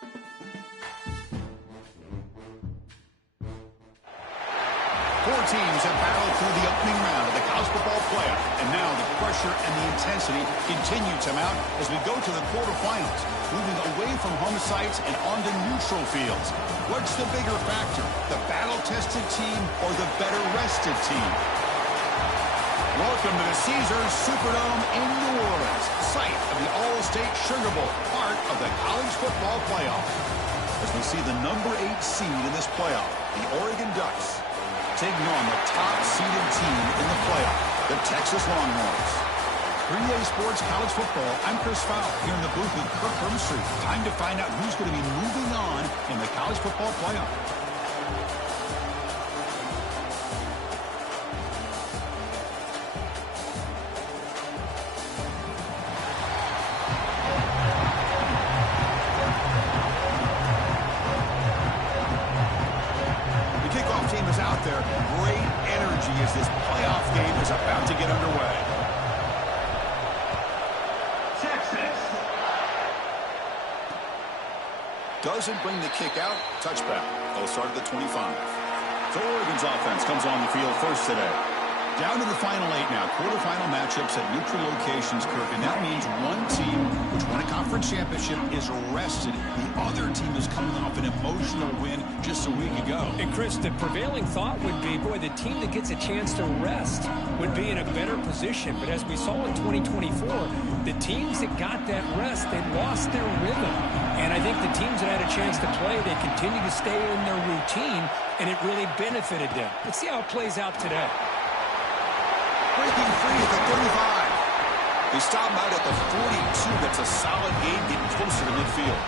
Four teams have battled through the opening round of the college football playoff, and now the pressure and the intensity continue to mount as we go to the quarterfinals, moving away from home sites and onto neutral fields. What's the bigger factor, the battle-tested team or the better-rested team? Welcome to the Caesars Superdome in New Orleans, site of the All-State Sugar Bowl, part of the college football playoff. As we see the number 8 seed in this playoff, the Oregon Ducks, taking on the top-seeded team in the playoff, the Texas Longhorns. 3A Sports College Football, I'm Chris Fowler here in the booth with Kirk Hermstreet. Time to find out who's going to be moving on in the college football playoff. Doesn't bring the kick out. Touchback. They'll start at the 25. So Oregon's offense comes on the field first today. Down to the final 8 now. Quarterfinal matchups at neutral locations, Kirk. And that means one team, which won a conference championship, is rested. The other team is coming off an emotional win just a week ago. And Chris, the prevailing thought would be, boy, the team that gets a chance to rest would be in a better position. But as we saw in 2024, the teams that got that rest, they lost their rhythm. And I think the teams that had a chance to play, they continue to stay in their routine, and it really benefited them. Let's see how it plays out today. Breaking free at the 35. They stop out at the 42. That's a solid gain, getting closer to midfield.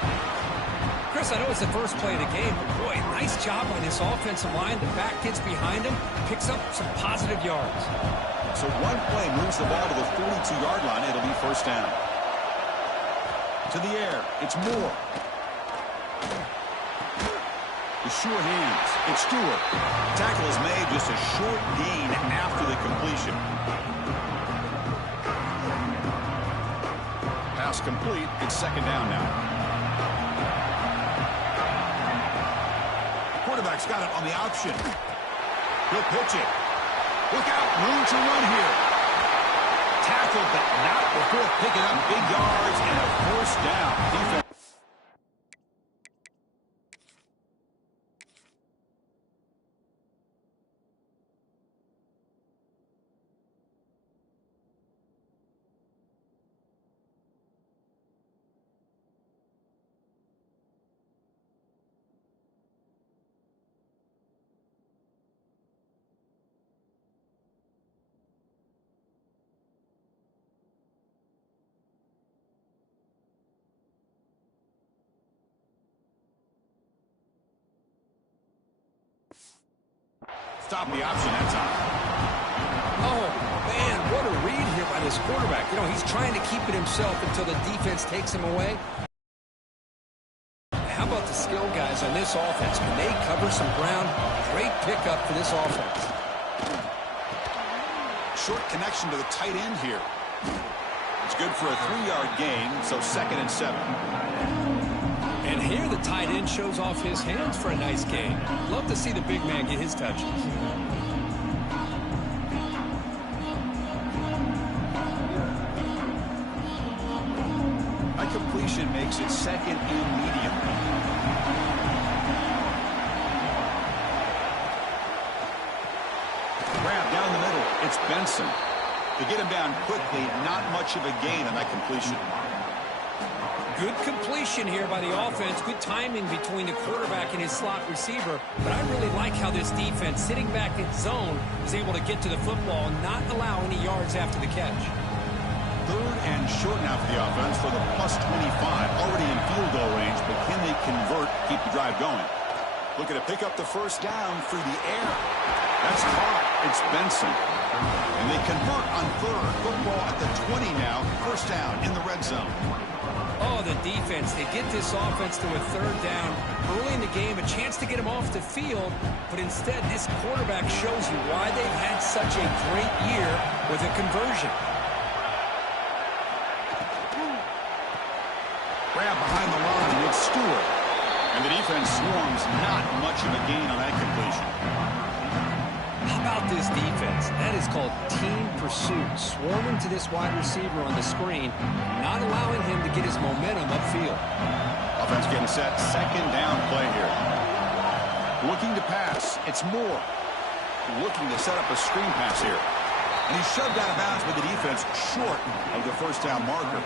Chris, I know it's the first play of the game, but boy, nice job on this offensive line. The back gets behind him, picks up some positive yards. So one play moves the ball to the 42-yard line. It'll be first down. To the air. It's Moore. The sure hands. It's Stewart. Tackle is made, just a short gain after the completion. Pass complete. It's second down now. Quarterback's got it on the option. He'll pitch it. Look out. Room to run here. Tackled, but not before picking up big yards and a first down. Defense. Stop the option that time. Oh, man, what a read here by this quarterback. You know, he's trying to keep it himself until the defense takes him away. How about the skill guys on this offense? Can they cover some ground? Great pickup for this offense. Short connection to the tight end here. It's good for a 3-yard gain, so 2nd and 7. And here the tight end shows off his hands for a nice gain. Love to see the big man get his touches. A completion makes it 2nd and medium. Grab down the middle. It's Benson. To get him down quickly, not much of a gain on that completion. Good completion here by the offense. Good timing between the quarterback and his slot receiver. But I really like how this defense, sitting back in zone, is able to get to the football and not allow any yards after the catch. 3rd and short now for the offense for the +25. Already in field goal range, but can they convert, keep the drive going? Looking to pick up the first down through the air. That's caught. It's Benson. And they convert on 3rd. Football at the 20 now. First down in the red zone. Oh, the defense. They get this offense to a 3rd down. Early in the game, a chance to get him off the field. But instead, this quarterback shows you why they've had such a great year with a conversion. Grab behind the line. It's Stewart. And the defense swarms, not much of a gain on that completion. How about this defense? That is called team pursuit. Swarming to this wide receiver on the screen, not allowing him to get his momentum upfield. Offense getting set. Second down play here. Looking to pass. It's Moore. Looking to set up a screen pass here. And he's shoved out of bounds with the defense short of the first down marker.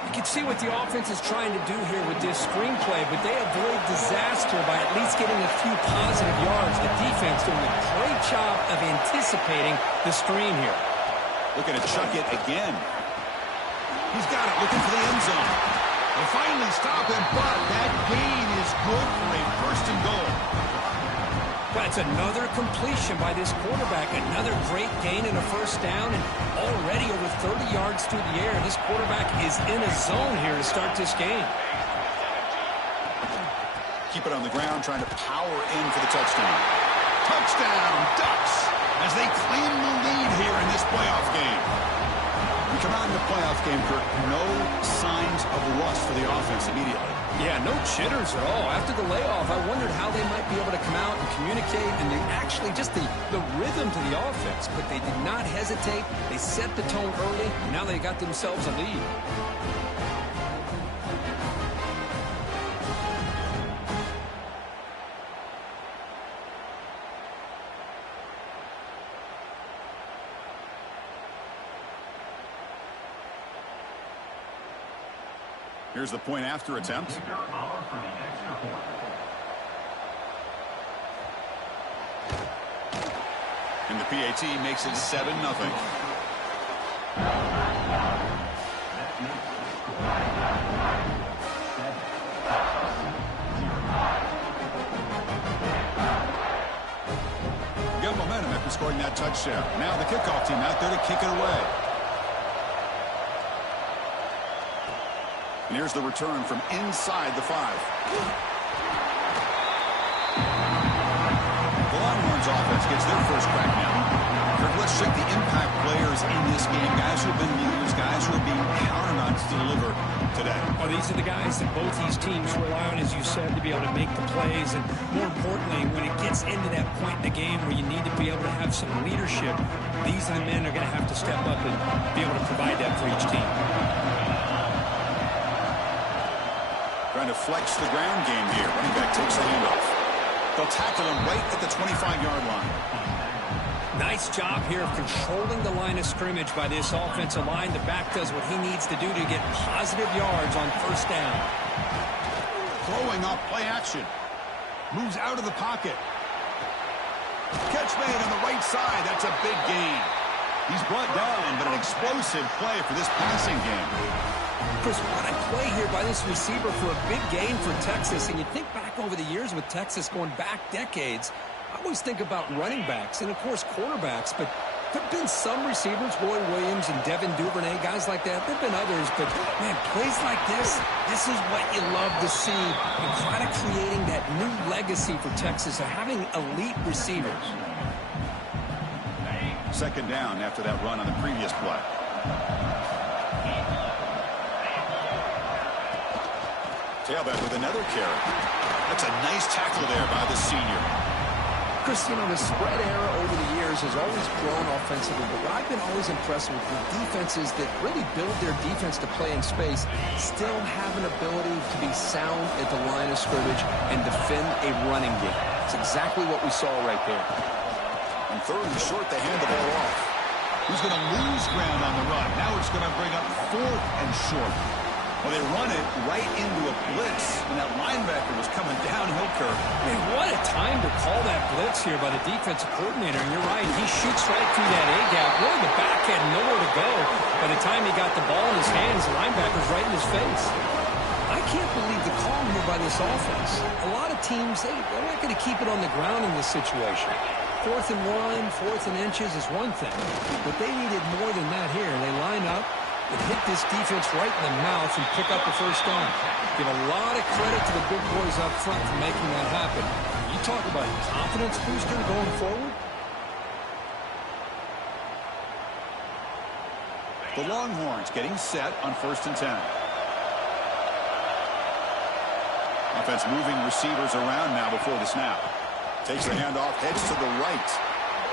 You can see what the offense is trying to do here with this screenplay, but they avoid disaster by at least getting a few positive yards. The defense doing a great job of anticipating the screen here. Looking to chuck it again. He's got it, looking for the end zone. They finally stop him, but that gain is good for a first and goal. That's another completion by this quarterback. Another great gain in a first down, and already over 30 yards through the air. This quarterback is in a zone here to start this game. Keep it on the ground, trying to power in for the touchdown. Touchdown, Ducks, as they claim the lead here in this playoff game. We come out in the playoff game, Kirk, no signs of rust for the offense immediately. Yeah, no jitters at all. After the layoff, I wondered how they might be able to come out and communicate, and they actually just the rhythm to the offense. But they did not hesitate. They set the tone early, and now they got themselves a lead. Here's the point after attempt. And the PAT makes it 7-0. Got momentum after scoring that touchdown. Now the kickoff team out there to kick it away. And here's the return from inside the 5. The Longhorns offense gets their first crack now. Let's check the impact players in this game. Guys who have been leaders, guys who are being counted on to deliver today. Well, these are the guys that both these teams rely on, as you said, to be able to make the plays. And more importantly, when it gets into that point in the game where you need to be able to have some leadership, these are the men that are going to have to step up and be able to provide that for each team. Trying to flex the ground game here. Running back takes the handoff. They'll tackle him right at the 25-yard line. Nice job here of controlling the line of scrimmage by this offensive line. The back does what he needs to do to get positive yards on first down. Throwing off play action. Moves out of the pocket. Catch made on the right side. That's a big gain. He's brought down, but an explosive play for this passing game. Chris, what a play here by this receiver for a big gain for Texas. And you think back over the years with Texas going back decades, I always think about running backs and, of course, quarterbacks. But there have been some receivers, Roy Williams and Devin Duvernay, guys like that. There have been others. But, man, plays like this is what you love to see. And kind of creating that new legacy for Texas of having elite receivers. Second down after that run on the previous play. Tailback with another carry. That's a nice tackle there by the senior. Chris, you know, the spread era over the years has always grown offensively, but what I've been always impressed with defenses that really build their defense to play in space still have an ability to be sound at the line of scrimmage and defend a running game. It's exactly what we saw right there. On third and short, they hand the ball off. Who's going to lose ground on the run? Now it's going to bring up fourth and short. Well, they run it right into a blitz, and that linebacker was coming downhill, Kirk. Man, what a time to call that blitz here by the defensive coordinator. And you're right, he shoots right through that A-gap. Really, the back had nowhere to go. By the time he got the ball in his hands, the linebacker's right in his face. I can't believe the call here by this offense. A lot of teams, they're not going to keep it on the ground in this situation. 4th and 1, 4th and inches is one thing. But they needed more than that here. They line up and hit this defense right in the mouth and pick up the first down. Give a lot of credit to the big boys up front for making that happen. You talk about a confidence booster going forward. The Longhorns getting set on 1st and 10. Offense moving receivers around now before the snap. Takes the handoff, heads to the right.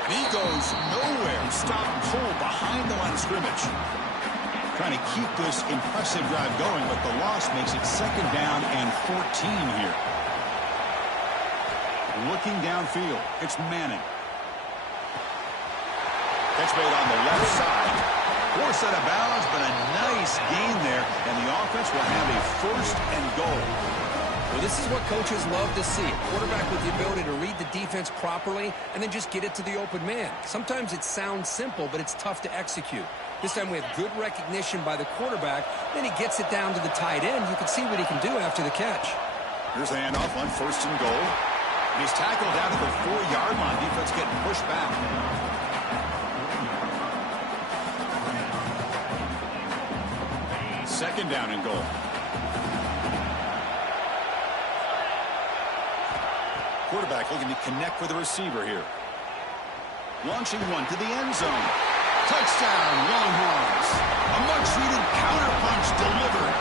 And he goes nowhere. Stopped cold behind the line of scrimmage. Trying to keep this impressive drive going, but the loss makes it 2nd down and 14 here. Looking downfield, it's Manning. Catch made on the left side. Forced out of bounds, but a nice gain there, and the offense will have a 1st and goal. Well, this is what coaches love to see. A quarterback with the ability to read the defense properly and then just get it to the open man. Sometimes it sounds simple, but it's tough to execute. This time we have good recognition by the quarterback. Then he gets it down to the tight end. You can see what he can do after the catch. Here's the handoff on 1st and goal. And he's tackled down at the 4-yard line. Defense getting pushed back. Second down and goal. Quarterback looking to connect with the receiver here. Launching one to the end zone. Touchdown, Longhorns. A much-needed counterpunch delivered.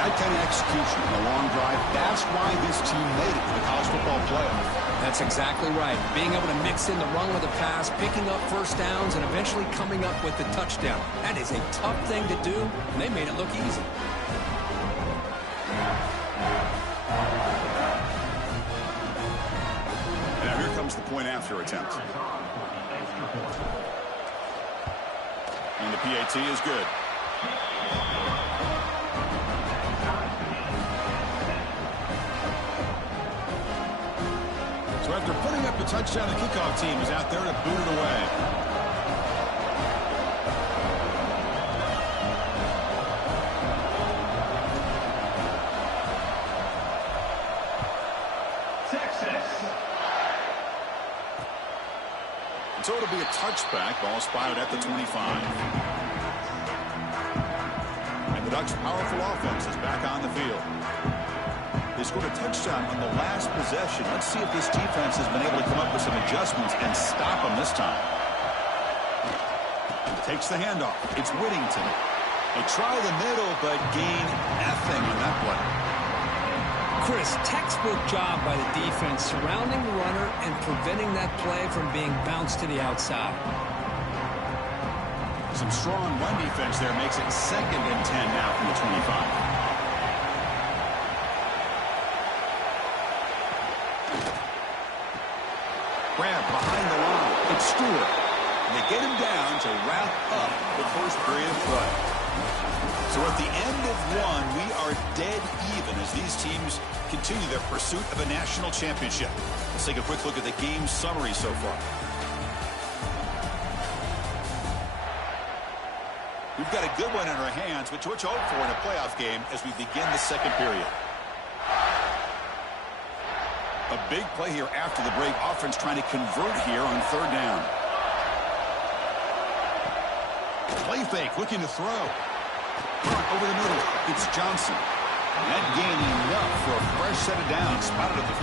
That kind of execution on a long drive, that's why this team made it to the college football playoff. That's exactly right. Being able to mix in the run with the pass, picking up 1st downs, and eventually coming up with the touchdown. That is a tough thing to do, and they made it look easy. And now here comes the point after attempt. And the PAT is good. So after putting up the touchdown, the kickoff team is out there to boot it away. So it'll be a touchback. Ball spotted at the 25. And the Ducks' powerful offense is back on the field. They scored a touchdown on the last possession. Let's see if this defense has been able to come up with some adjustments and stop them this time. Takes the handoff. It's Whittington. They try the middle, but gain nothing on that play. Chris, textbook job by the defense surrounding the runner and preventing that play from being bounced to the outside. Some strong run defense there makes it 2nd and 10 now from the 25. Grab behind the line. It's Stewart. And they get him down to wrap up the 1st period of play. So at the end of one, we are dead even as these teams continue their pursuit of a national championship. Let's take a quick look at the game summary so far. We've got a good one in our hands, which we're to hope for in a playoff game as we begin the 2nd period. A big play here after the break. Offense trying to convert here on 3rd down. Play fake, looking to throw. Front over the middle. It's Johnson. That gain enough for a fresh set of downs. Spotted at the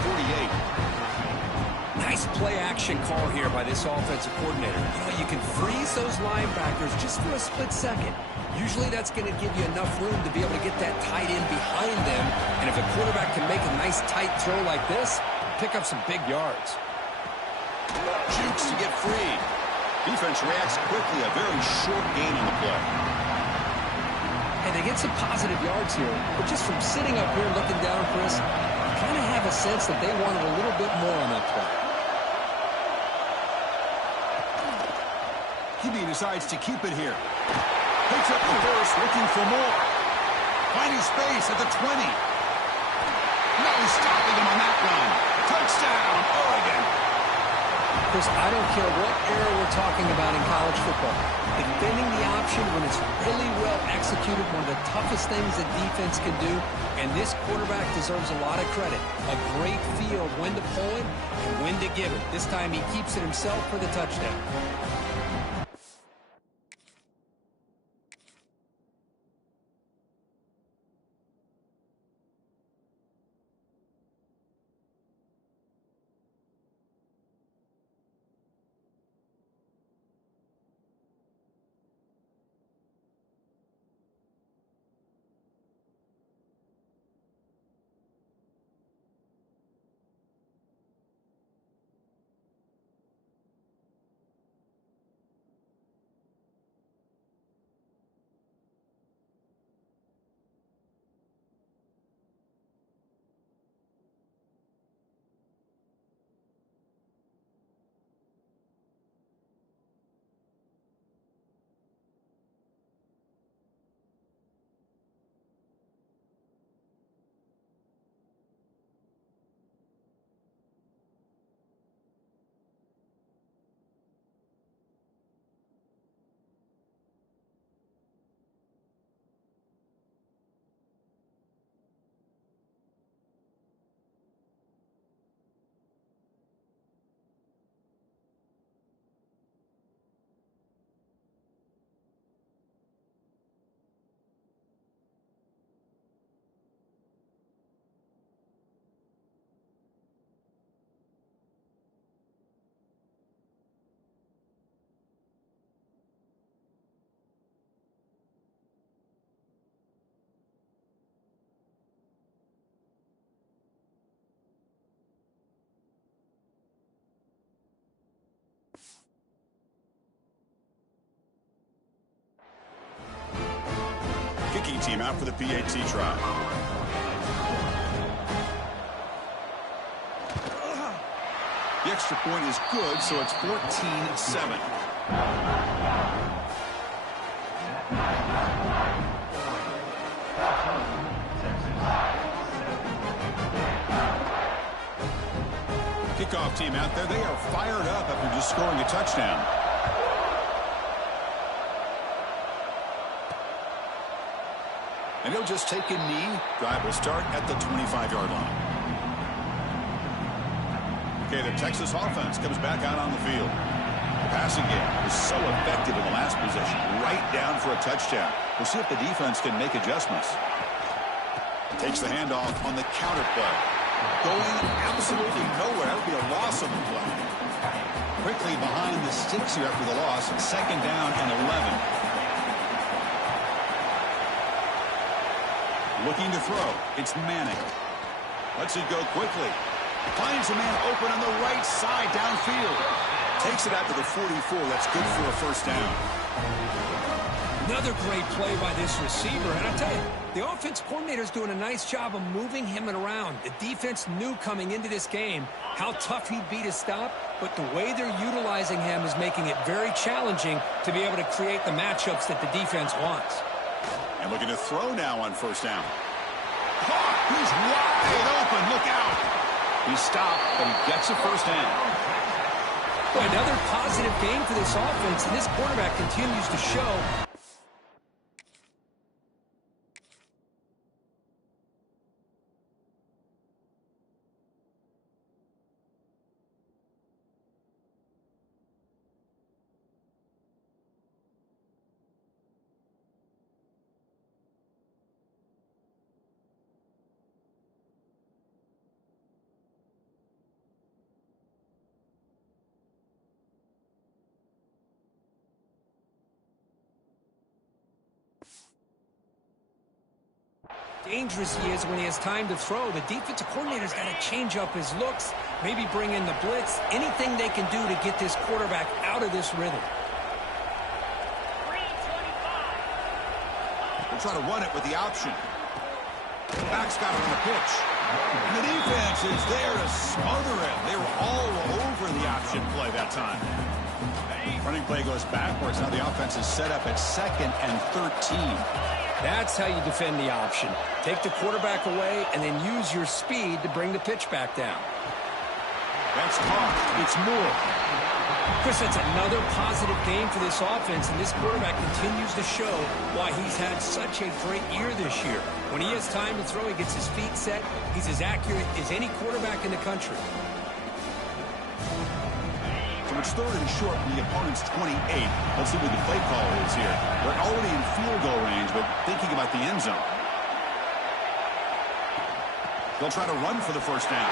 48. Nice play-action call here by this offensive coordinator. You know, you can freeze those linebackers just for a split second. Usually that's going to give you enough room to be able to get that tight end behind them. And if a quarterback can make a nice tight throw like this, pick up some big yards. Jukes to get free. Defense reacts quickly. A very short gain on the play. And they get some positive yards here. But just from sitting up here looking down, Chris, you kind of have a sense that they wanted a little bit more on that play. QB decides to keep it here. Picks up the 1st, looking for more. Finding space at the 20. No stopping him on that run. Touchdown, Oregon. Chris, I don't care what era we're talking about in college football. Defending the option when it's really well executed, one of the toughest things that defense can do, and this quarterback deserves a lot of credit. A great feel of when to pull it and when to give it. This time he keeps it himself for the touchdown. kicking team out for the PAT try. The extra point is good, so it's 14-7. Kickoff team out there. They are fired up after just scoring a touchdown. And he'll just take a knee. Drive will start at the 25-yard line. Okay, the Texas offense comes back out on the field. The passing game was so effective in the last possession, right down for a touchdown. We'll see if the defense can make adjustments. Takes the handoff on the counter play. Going absolutely nowhere. That would be a loss on the play. Quickly behind the sticks here after the loss. Second down and 11. Looking to throw. It's Manning. Lets it go quickly. Finds a man open on the right side downfield. Takes it out to the 44. That's good for a first down. Another great play by this receiver. And I tell you, the offense coordinator's doing a nice job of moving him around. The defense knew coming into this game how tough he'd be to stop, but the way they're utilizing him is making it very challenging to be able to create the matchups that the defense wants. And looking to throw now on first down. Caught! He's wide open. Look out! He stopped, but he gets a first down. Boy, another positive game for this offense, and this quarterback continues to show. Dangerous he is when he has time to throw. The defensive coordinator's got to change up his looks, maybe bring in the blitz, anything they can do to get this quarterback out of this rhythm. They'll try to run it with the option. Back's got it on the pitch. And the defense is there to smother it. They were all over the option play that time. Running play goes backwards. Now the offense is set up at 2nd and 13. That's how you defend the option. Take the quarterback away and then use your speed to bring the pitch back down. That's caught. It's Moore. Chris, that's another positive game for this offense, and this quarterback continues to show why he's had such a great year this year. When he has time to throw, he gets his feet set. He's as accurate as any quarterback in the country. So it's 3rd and short from the opponent's 28. Let's see what the play call is here. They're already in field goal range, but thinking about the end zone. They'll try to run for the first down.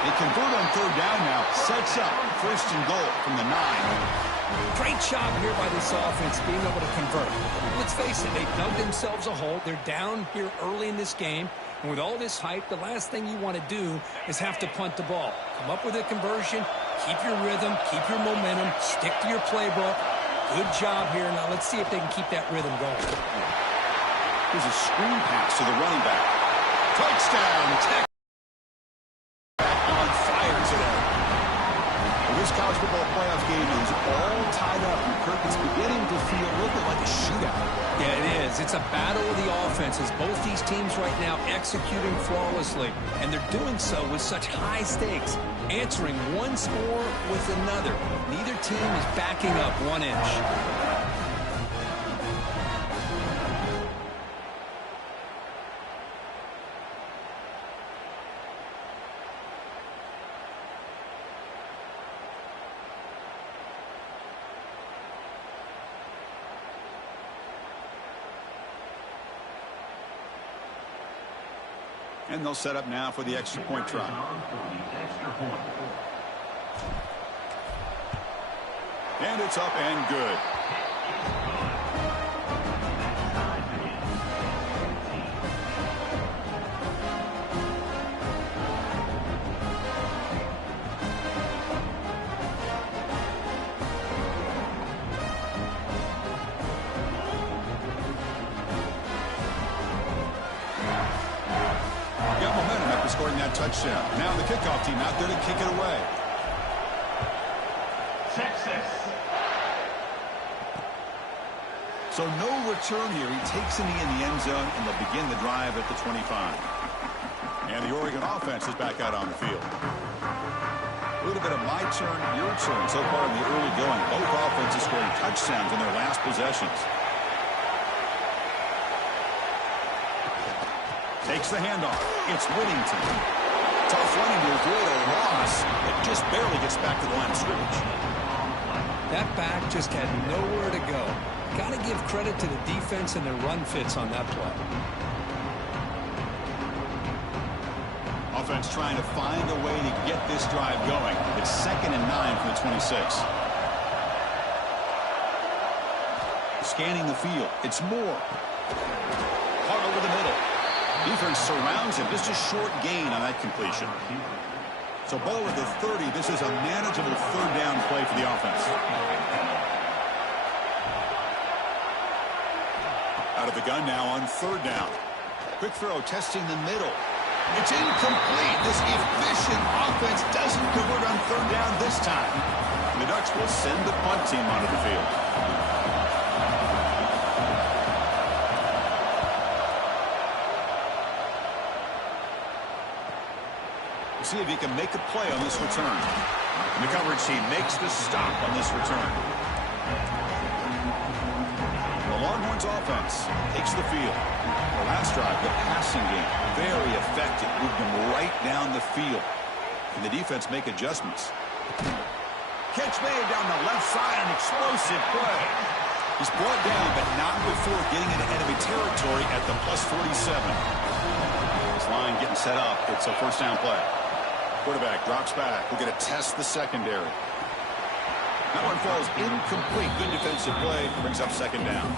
They convert on 3rd down now. Sets up 1st and goal from the 9. Great job here by this offense being able to convert. Let's face it, they dug themselves a hole. They're down here early in this game. And with all this hype, the last thing you want to do is have to punt the ball. Come up with a conversion, keep your rhythm, keep your momentum, stick to your playbook. Good job here. Now let's see if they can keep that rhythm going. Here's a screen pass to the running back. Touchdown! On fire today. Well, this college football playoff game is all tied up, and Kirk, it's beginning to feel a little bit like a shootout. Yeah, it is. It's a battle of the offenses. Both these teams right now executing flawlessly, and they're doing so with such high stakes, answering one score with another. Neither team is backing up 1 inch. And they'll set up now for the extra point try. And it's up and good. scoring that touchdown. Now the kickoff team out there to kick it away. Texas. So no return here. He takes a knee in the end zone, and they'll begin the drive at the 25. And the Oregon offense is back out on the field. A little bit of my turn, your turn so far in the early going. Both offenses scoring touchdowns in their last possessions. Takes the handoff. It's Whittington. Tough running to avoid a loss. It just barely gets back to the line of scrimmage. That back just had nowhere to go. Got to give credit to the defense and their run fits on that play. Offense trying to find a way to get this drive going. It's 2nd and 9 from the 26. Scanning the field. It's Moore. Hard over the middle. Defense surrounds him. Just a short gain on that completion. So ball at the 30. This is a manageable third down play for the offense. Out of the gun now on third down. Quick throw testing the middle. It's incomplete. This efficient offense doesn't convert on third down this time. The Ducks will send the punt team onto the field. See if he can make a play on this return. And the coverage team makes the stop on this return. The Longhorns offense takes the field. The last drive, the passing game, very effective. Moved them right down the field. And the defense make adjustments. Catch made down the left side, an explosive play. He's brought down, but not before getting into enemy territory at the +47. This line getting set up. It's a first down play. Quarterback drops back. We're going to test the secondary. That one falls incomplete. Good defensive play. Brings up second down.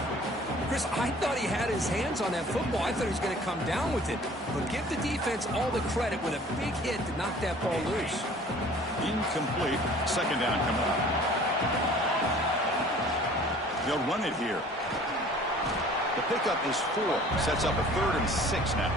Chris, I thought he had his hands on that football. I thought he was going to come down with it. But give the defense all the credit with a big hit to knock that ball loose. Incomplete. Second down coming up. They'll run it here. The pickup is 4. Sets up a 3rd and 6 now.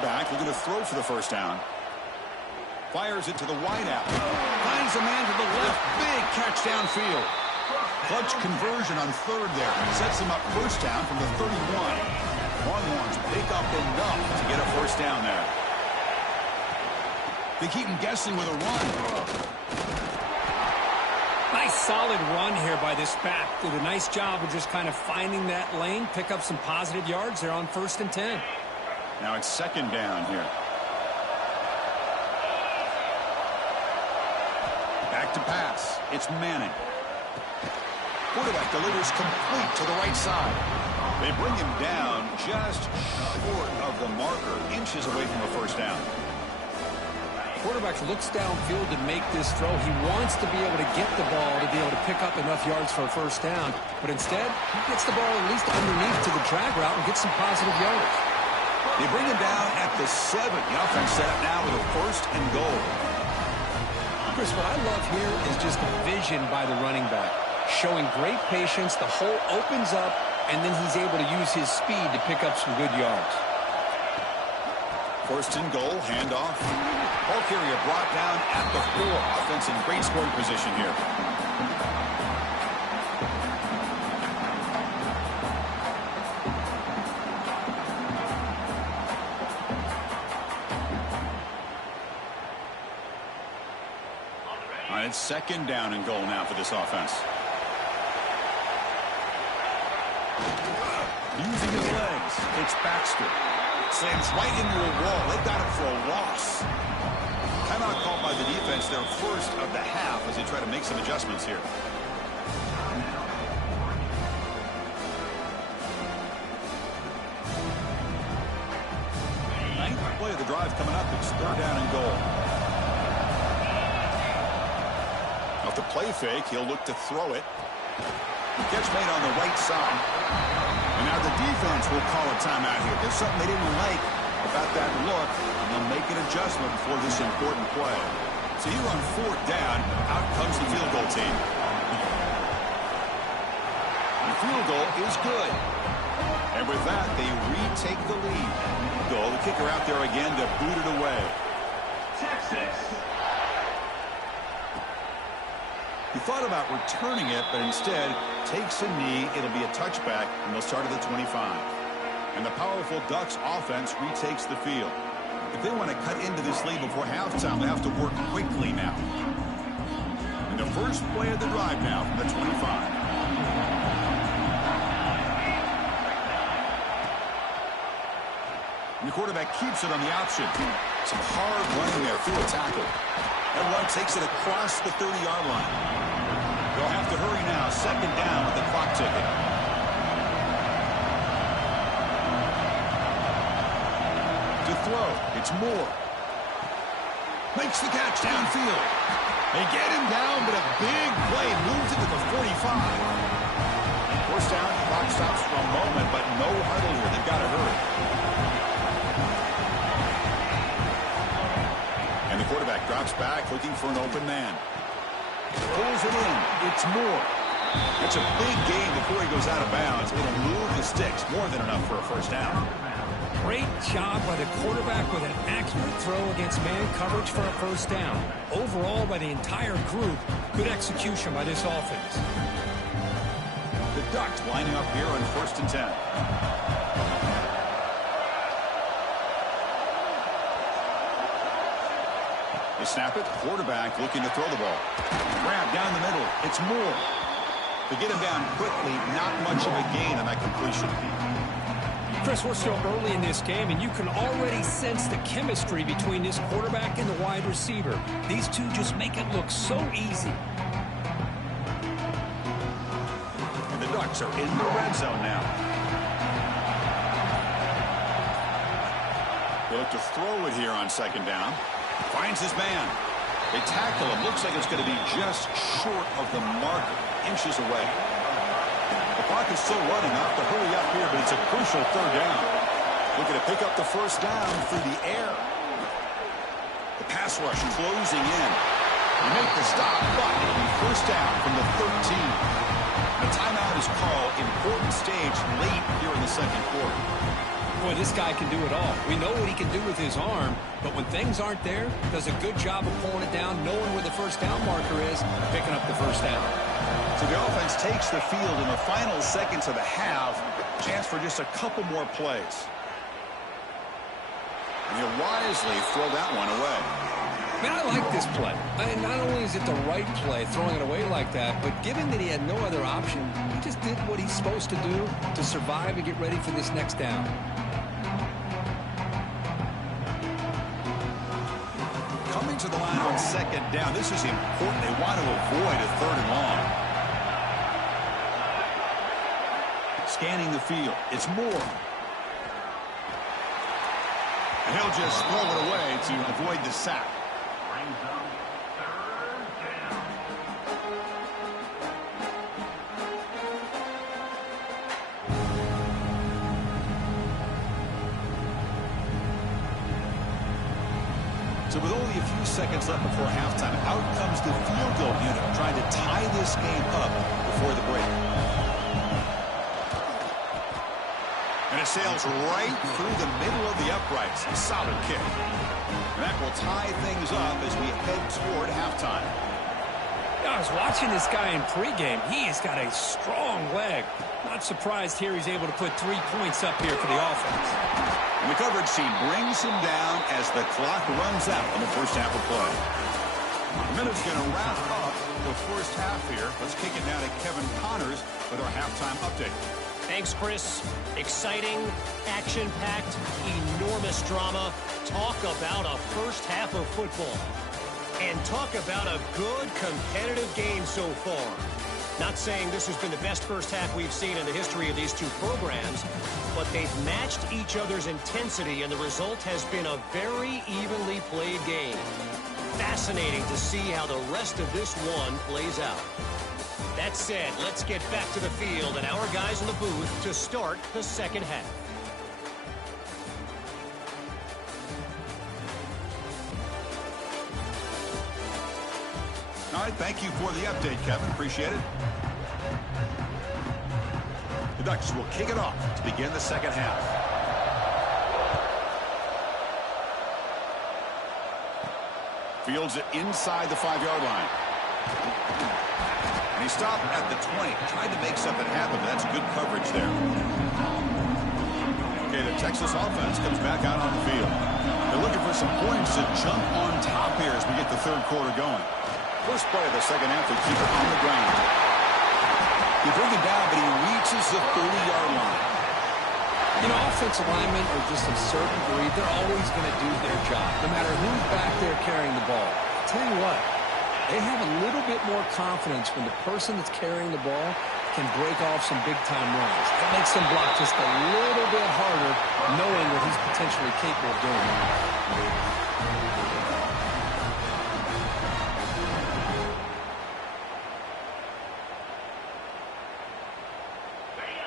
Back, looking to throw for the first down. Fires it to the wideout. Finds a man to the left. Big catch downfield. Clutch conversion on third there. Sets him up first down from the 31. Longhorns pick up enough to get a first down there. They keep him guessing with a run. Nice solid run here by this back. Did a nice job of just kind of finding that lane. Pick up some positive yards there on 1st and 10. Now it's second down here. Back to pass. It's Manning. Quarterback delivers complete to the right side. They bring him down just short of the marker, inches away from a first down. Quarterback looks downfield to make this throw. He wants to be able to get the ball to be able to pick up enough yards for a first down. But instead, he gets the ball at least underneath to the drag route and gets some positive yards. They bring him down at the 7. The offense set up now with a 1st and goal. Chris, what I love here is just the vision by the running back. Showing great patience, the hole opens up, and then he's able to use his speed to pick up some good yards. 1st and goal, handoff. Ball carrier brought down at the 4. Offense in great scoring position here. It's second down and goal now for this offense. Using his legs, it's Baxter. Slams right into a wall. They got him for a loss. Timeout called by the defense, their first of the half, as they try to make some adjustments here. Ninth play of the drive coming up. It's third down and goal. Off the play fake, he'll look to throw it. Catch made on the right side. And Now the defense will call a timeout here. There's something they didn't like about that look, and they'll make an adjustment for this important play. So here on 4th down, out comes the field goal team. The field goal is good. And with that, they retake the lead. Goal, the kicker out there again to boot it away. Texas. He thought about returning it, but instead takes a knee. It'll be a touchback, and they'll start at the 25. And the powerful Ducks offense retakes the field. If they want to cut into this lead before halftime, they have to work quickly now. And the first play of the drive now from the 25. And the quarterback keeps it on the option. Some hard running there through a tackle. That run takes it across the 30-yard line. They'll have to hurry now. 2nd down with the clock ticking. To throw, it's Moore. Makes the catch downfield. They get him down, but a big play moves it to the 45. First down, clock stops for a moment, but no huddle here. They've got to hurry. And the quarterback drops back, looking for an open man. Pulls it in. It's Moore. It's a big gain before he goes out of bounds. It'll move the sticks. More than enough for a first down. Great job by the quarterback with an accurate throw against man coverage for a first down. Overall, by the entire group, good execution by this offense. The Ducks lining up here on 1st and 10. They snap it. Quarterback looking to throw the ball. Grab down the middle. It's Moore. They get him down quickly. Not much of a gain on that completion. Chris, we're still early in this game, and you can already sense the chemistry between this quarterback and the wide receiver. These two just make it look so easy. And the Ducks are in the red zone now. They look to throw it here on 2nd down. Finds his man. They tackle him. Looks like it's going to be just short of the marker. Inches away. The clock is still running. Off to hurry up here, but it's a crucial 3rd down. Looking to pick up the first down through the air. The pass rush closing in. They make the stop, but it'll be first down from the 13. The timeout is called. Important stage late here in the 2nd quarter. Boy, this guy can do it all. We know what he can do with his arm, but when things aren't there, does a good job of pulling it down, knowing where the first down marker is, picking up the first down. So the offense takes the field in the final seconds of the half. Chance for just a couple more plays. And he'll wisely throw that one away. Man, I like this play. Not only is it the right play, throwing it away like that, but given that he had no other option, he just did what he's supposed to do to survive and get ready for this next down. Coming to the line on 2nd down. This is important. They want to avoid a 3rd and long. Scanning the field. It's Moore. And he'll just throw it away to avoid the sack. So with only a few seconds left before halftime, out comes the field goal unit, trying to tie this game up before the break. And it sails right through the middle of the uprights. A solid kick. And that will tie things up as we head toward halftime. I was watching this guy in pregame. He has got a strong leg. Not surprised here he's able to put 3 points up here for the offense. And the coverage team brings him down as the clock runs out on the first half of play. The minute's going to wrap up the first half here. Let's kick it now to Kevin Connors with our halftime update. Thanks, Chris. Exciting, action-packed, enormous drama. Talk about a first half of football. And talk about a good, competitive game so far. Not saying this has been the best first half we've seen in the history of these two programs, but they've matched each other's intensity, and the result has been a very evenly played game. Fascinating to see how the rest of this one plays out. That said, let's get back to the field and our guys in the booth to start the second half. All right, thank you for the update, Kevin. Appreciate it. The Ducks will kick it off to begin the second half. Fields it inside the 5-yard line. And he stopped at the 20. Tried to make something happen, but that's good coverage there. Okay, the Texas offense comes back out on the field. They're looking for some points to jump on top here as we get the third quarter going. First play of the second half, they keep it on the ground. He brings it down, but he reaches the 30-yard line. You know, offensive linemen are just a certain breed. They're always going to do their job, no matter who's back there carrying the ball. I'll tell you what, they have a little bit more confidence when the person that's carrying the ball can break off some big-time runs. It makes them block just a little bit harder, knowing what he's potentially capable of doing.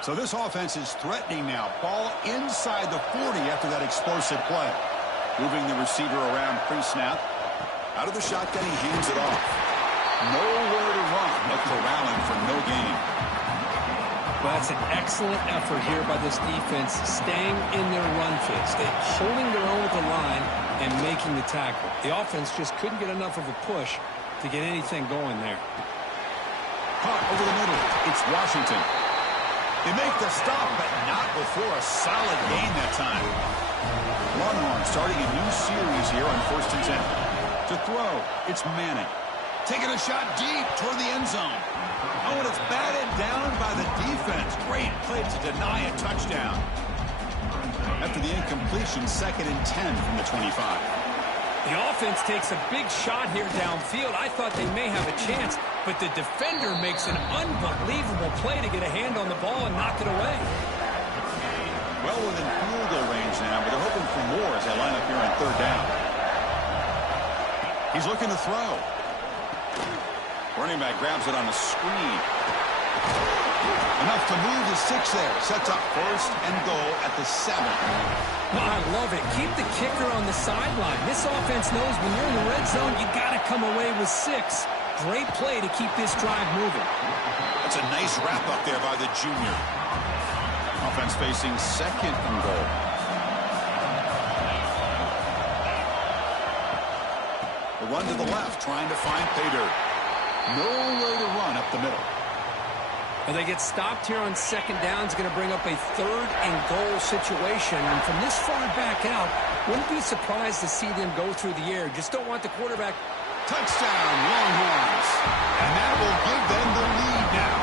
So this offense is threatening now. Ball inside the 40 after that explosive play. Moving the receiver around pre-snap. Out of the shotgun, he hands it off. Nowhere to run, but corralling for no gain. Well, that's an excellent effort here by this defense, staying in their run fits. They're holding their own with the line and making the tackle. The offense just couldn't get enough of a push to get anything going there. Caught over the middle. It's Washington. They make the stop, but not before a solid gain that time. Longhorns starting a new series here on 1st and 10. To throw, it's Manning. Taking a shot deep toward the end zone. Oh, and it's batted down by the defense. Great play to deny a touchdown. After the incompletion, 2nd and 10 from the 25. The offense takes a big shot here downfield. I thought they may have a chance, but the defender makes an unbelievable play to get a hand on the ball and knock it away. Well within field goal range now, but they're hoping for more as they line up here on 3rd down. He's looking to throw. Running back grabs it on the screen. Enough to move the 6 there. Sets up 1st and goal at the 7. Well, I love it. Keep the kicker on the sideline. This offense knows when you're in the red zone, you got to come away with 6. Great play to keep this drive moving. That's a nice wrap up there by the junior. Offense facing 2nd and goal. The run to the left, trying to find pay dirt. Nowhere to run up the middle. Well, they get stopped here on 2nd down. It's going to bring up a 3rd and goal situation. And from this far back out, wouldn't be surprised to see them go through the air. Just don't want the quarterback. Touchdown, Longhorns. And that will give them the lead now.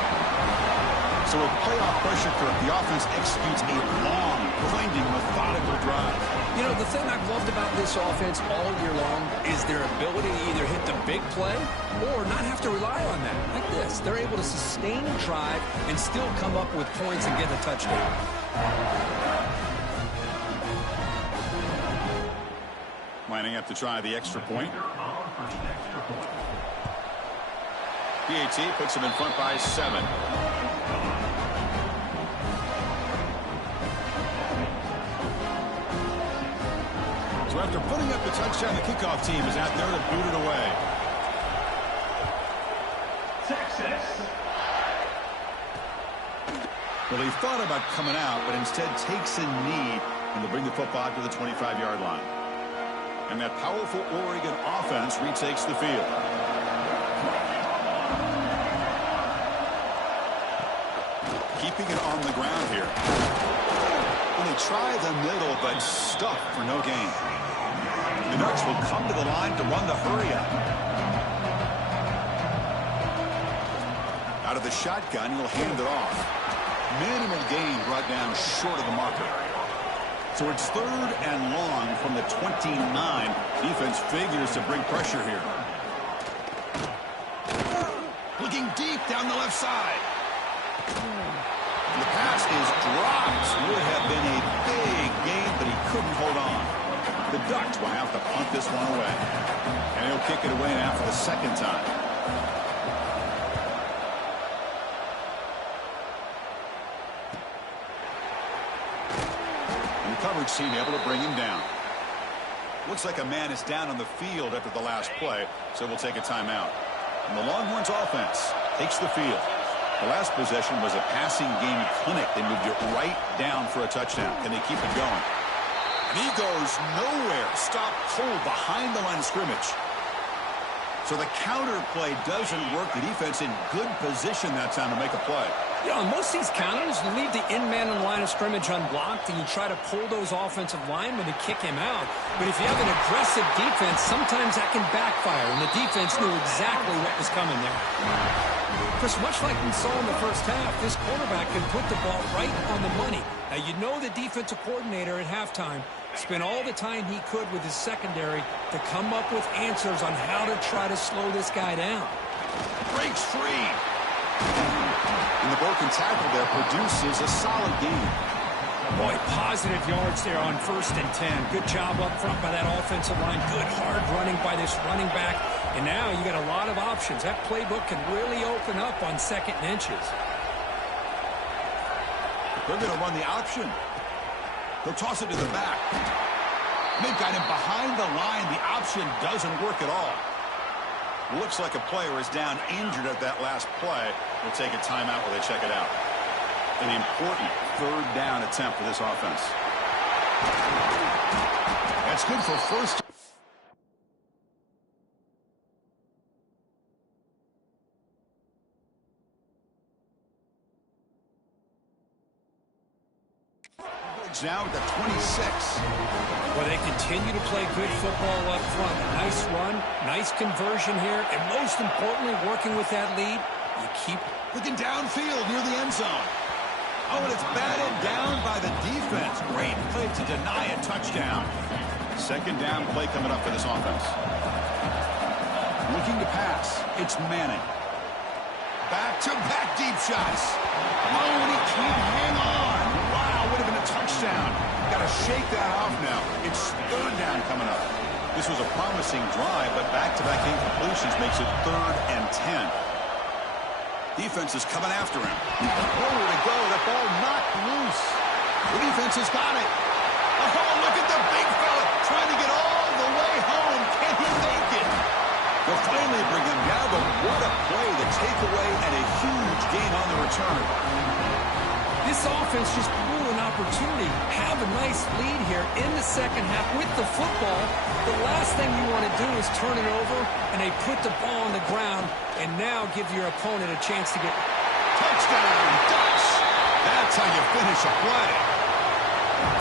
So with playoff pressure, Kirk, the offense executes a long, grinding, methodical drive. You know, the thing I've loved about this offense all year long is their ability to either hit the big play or not have to rely on that. Like this, they're able to sustain a drive and still come up with points and get a touchdown. Lining up to try the extra point. PAT puts him in front by 7. So after putting up the touchdown, the kickoff team is out there to boot it away. Texas. Well, he thought about coming out, but instead takes a knee and they'll bring the football to the 25-yard line. And that powerful Oregon offense retakes the field. Keeping it on the ground here. And they try the middle, but stuck for no gain. The Ducks will come to the line to run the hurry up. Out of the shotgun, he'll hand it off. Minimal gain brought down short of the marker. So it's 3rd and long from the 29. Defense figures to bring pressure here. Looking deep down the left side. The pass is dropped. Would have been a big gain, but he couldn't hold on. The Ducks will have to punt this one away. And he'll kick it away now for the 2nd time. coverage team able to bring him down. Looks like a man is down on the field after the last play, so we'll take a timeout. And the Longhorns offense takes the field. The last possession was a passing game clinic. They moved it right down for a touchdown. Can they keep it going? And he goes nowhere. Stopped cold behind the line of scrimmage. So the counter play doesn't work. The defense in good position that time to make a play. You know, most of these counters, you leave the in-man in the line of scrimmage unblocked, and you try to pull those offensive linemen to kick him out. But if you have an aggressive defense, sometimes that can backfire, and the defense knew exactly what was coming there. Because much like we saw in the first half, this quarterback can put the ball right on the money. Now, you know the defensive coordinator at halftime spent all the time he could with his secondary to come up with answers on how to try to slow this guy down. Breaks free. And the broken tackle there produces a solid game. Boy, positive yards there on 1st and 10. Good job up front by that offensive line. Good hard running by this running back. And now you got a lot of options. That playbook can really open up on 2nd and inches. They're going to run the option. They'll toss it to the back. They've got him behind the line. The option doesn't work at all. Looks like a player is down injured at that last play. We'll take a timeout while they check it out. An important 3rd down attempt for this offense. That's good for first. Now at the 26. Well, they continue to play good football up front. Nice run, nice conversion here, and most importantly, working with that lead, you keep looking downfield near the end zone. Oh, and it's batted down by the defense. Great play to deny a touchdown. 2nd down play coming up for this offense. Looking to pass. It's Manning. Back-to-back deep shots. Oh, and he can't hang on. Wow, would have been a touchdown. Got to shake that off now. It's 3rd down coming up. This was a promising drive, but back-to-back incompletions makes it 3rd and 10. Defense is coming after him. Nowhere to go. That ball knocked loose. The defense has got it. Oh, look at the big fella trying to get all the way home. Can he make it? They'll finally bring him down, but what a play. The takeaway and a huge gain on the return. This offense just blew an opportunity. Have a nice lead here in the 2nd half with the football. The last thing you want to do is turn it over, and they put the ball on the ground and now give your opponent a chance to get touchdown. Dutch. That's how you finish a play.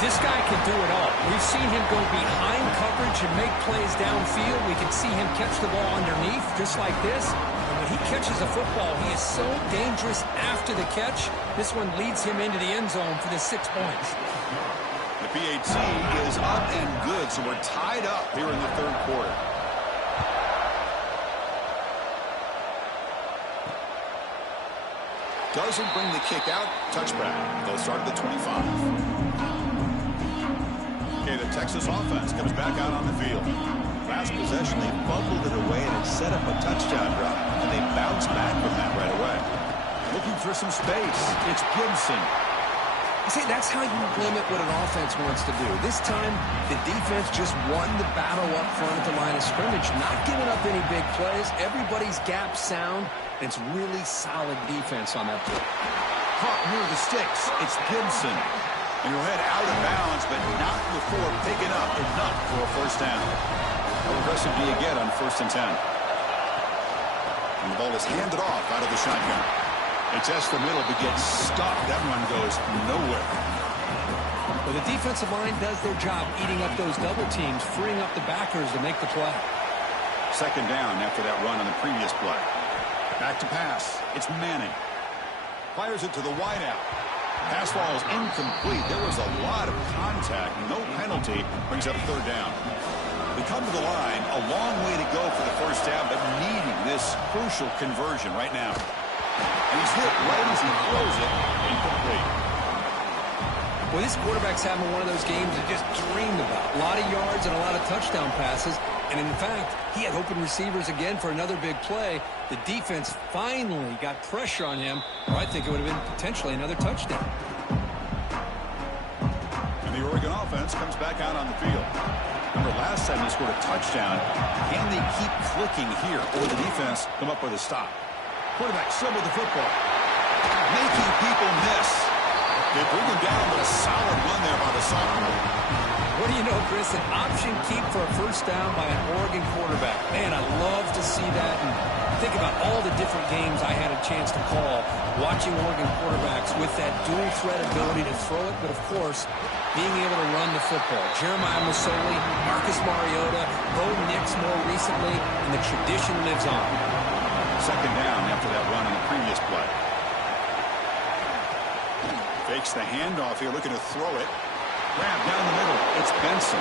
This guy can do it all. We've seen him go behind coverage and make plays downfield. We can see him catch the ball underneath just like this. And when he catches a football, he is so dangerous after the catch. This one leads him into the end zone for the 6 points. The PAT is up and good, so we're tied up here in the 3rd quarter. Doesn't bring the kick out. Touchback. They'll start at the 25. Okay, the Texas offense comes back out on the field. Last possession, they fumbled it away, and it set up a touchdown drive. And they bounce back from that right away. Looking for some space. It's Gibson. See, that's how you limit what an offense wants to do. This time, the defense just won the battle up front at the line of scrimmage, not giving up any big plays. Everybody's gap sound. It's really solid defense on that play. Caught near the sticks. It's Gibson. And he'll head out of bounds, but not before picking up enough for a 1st down. How aggressive do you get on 1st and 10? And the ball is handed off out of the shotgun. They test the middle, but gets stuck. That run goes nowhere. Well, the defensive line does their job eating up those double teams, freeing up the backers to make the play. 2nd down after that run on the previous play. Back to pass. It's Manning. Fires it to the wideout. Pass ball is incomplete. There was a lot of contact. No penalty. Brings up 3rd down. We come to the line. A long way to go for the 1st down, but needing this crucial conversion right now. And he's hit right as he throws it. Incomplete. Well, this quarterback's having one of those games he just dreamed about. A lot of yards and a lot of touchdown passes. And in fact, he had open receivers again for another big play. The defense finally got pressure on him, or I think it would have been potentially another touchdown. And the Oregon offense offense comes back out on the field. Remember, last time they scored a touchdown. Can they keep clicking here, or the defense come up with a stop? Quarterback still with the football, making people miss. They bring him down with a solid run there by the sophomore. What do you know, Chris? An option keep for a first down by an Oregon quarterback. Man, I love to see that. And think about all the different games I had a chance to call watching Oregon quarterbacks with that dual threat ability to throw it, but of course, being able to run the football. Jeremiah Masoli, Marcus Mariota, Bo Nix more recently, and the tradition lives on. Second down after that run on the previous play. Fakes the handoff here, looking to throw it. Grab down the middle. It's Benson.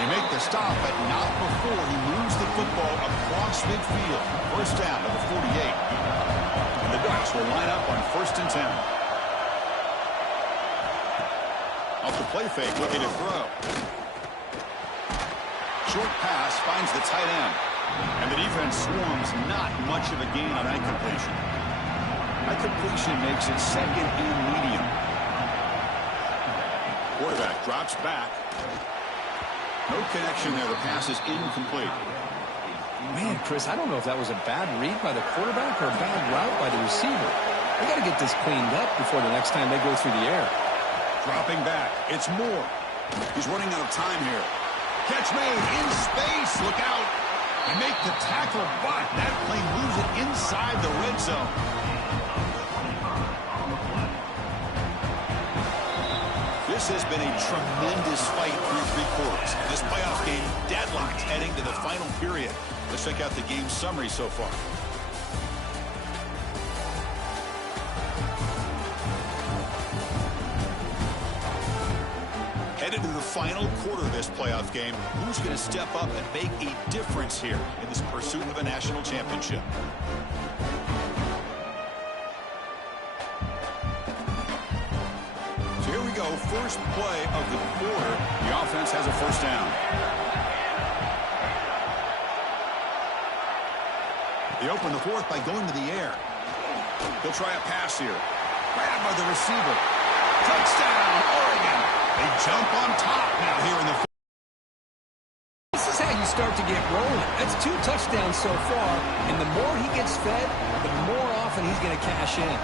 They make the stop, but not before he moves the football across midfield. First down to the 48. And the Ducks will line up on 1st and 10. Off the play fake, looking to throw. Short pass finds the tight end. And the defense swarms, not much of a gain on that completion. That completion makes it 2nd and medium. Quarterback drops back. No connection there. The pass is incomplete. Man, Chris, I don't know if that was a bad read by the quarterback or a bad route by the receiver. They got to get this cleaned up before the next time they go through the air. Dropping back. It's Moore. He's running out of time here. Catch made in space. Look out. They make the tackle, but that play moves it inside the red zone. This has been a tremendous fight through 3 quarters. This playoff game deadlocked heading to the final period. Let's check out the game summary so far. Headed to the final quarter of this playoff game, who's going to step up and make a difference here in this pursuit of a national championship? Here we go, first play of the quarter. The offense has a first down. They open the 4th by going to the air. They'll try a pass here. Grabbed by the receiver. Touchdown, Oregon. They jump on top now here in the 4th. This is how you start to get rolling. That's 2 touchdowns so far, and the more he gets fed, the more often he's going to cash in.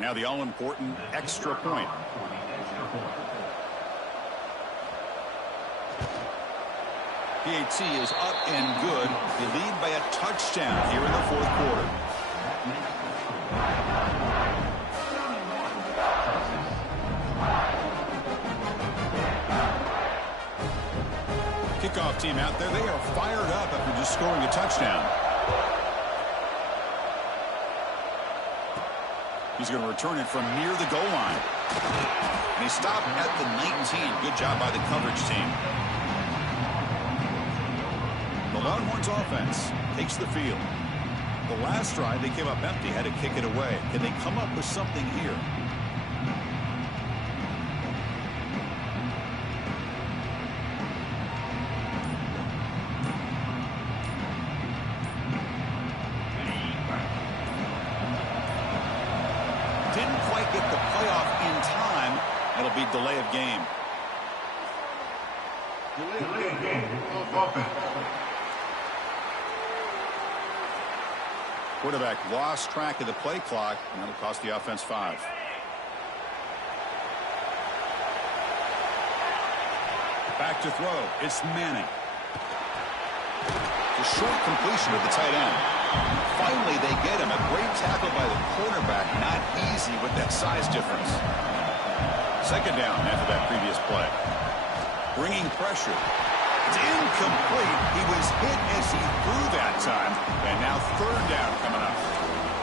Now the all-important extra point. PAT is up and good. They lead by a touchdown here in the 4th quarter. Kickoff team out there. They are fired up after just scoring a touchdown. He's going to return it from near the goal line. And he stopped at the 19. Good job by the coverage team. The Longhorns offense takes the field. The last drive, they came up empty, had to kick it away. Can they come up with something here? Didn't quite get the playoff in time. That'll be delay of game. Delay of game. Offense. Quarterback lost track of the play clock, and that'll cost the offense 5. Back to throw. It's Manning. The short completion of the tight end. Finally, they get him. A great tackle by the cornerback. Not easy with that size difference. Second down after that previous play. Bringing pressure. It's incomplete. He was hit as he threw that time. And now third down coming up.